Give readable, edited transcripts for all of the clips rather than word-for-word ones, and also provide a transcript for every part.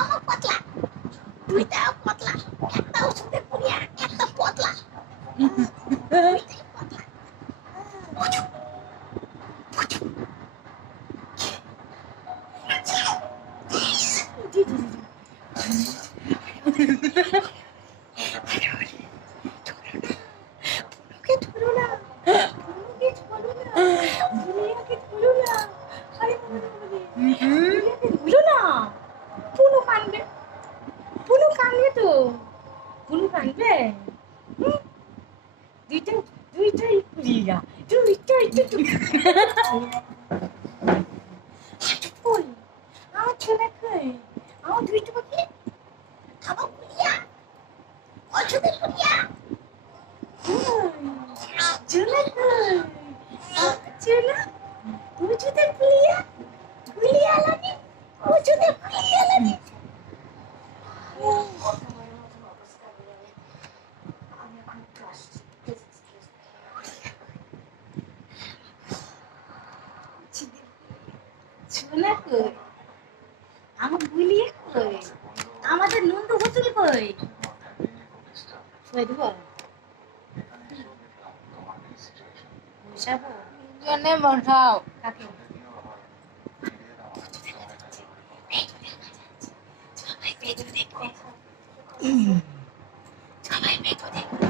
আমার পতলা দুইটাও পতলা একটা ওষুধের পুরিয়া একটা পতলা দুইটাই পতলা বুঝু বুঝু পুনুকে ধরো না পুনুকে ধরো না বুনিয়াকে ধরো না আরে বুনিয়াকে ধরো না পুনু কানবে তো পুনু কানবে দুইটাই পুরিয়া দুইটাই কই আমার ছেলে কই আমার দুইটা পাখি আমার পুরিয়া ওষুধের পুরিয়া ছেলে কই ছেলে ওষুধের পুরিয়া পুরিয়া লানি ওষুধের পুরিয়া লানি ছোলা কই আমার বুলিয়া কই আমাদের নন্দু হোটেল কই কই দিব বসাবো জনে বসাও কাকে সবাই পেটু দেখবে সবাই পেটু দেখবে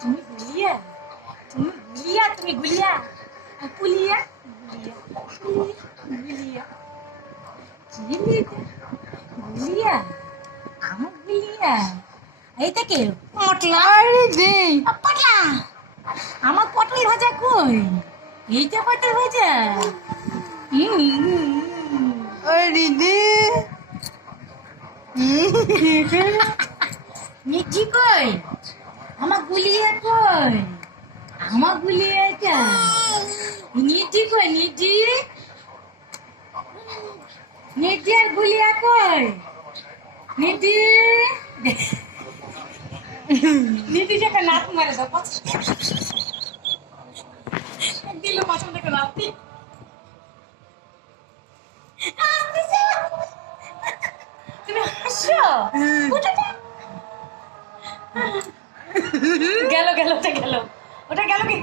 তুমি গুলিয়া পুলিয়া গুলিয়া কি গুলিয়া আমার গুলিয়া এইটা কে পটলা আরে দে পটলা আমার পটল ভাজা কই এইটা পটল ভাজা আরে দে নিজি কই আমার গুলিয়া কই আমার গুলিয়াটা নিজি কই নিজি আর গুলিয়া কই নিজি নিজিটাকে নাক মারে দাও দিল পছন্দ করে রাত্রি তুমি হাসো গেল ওটা গেল কি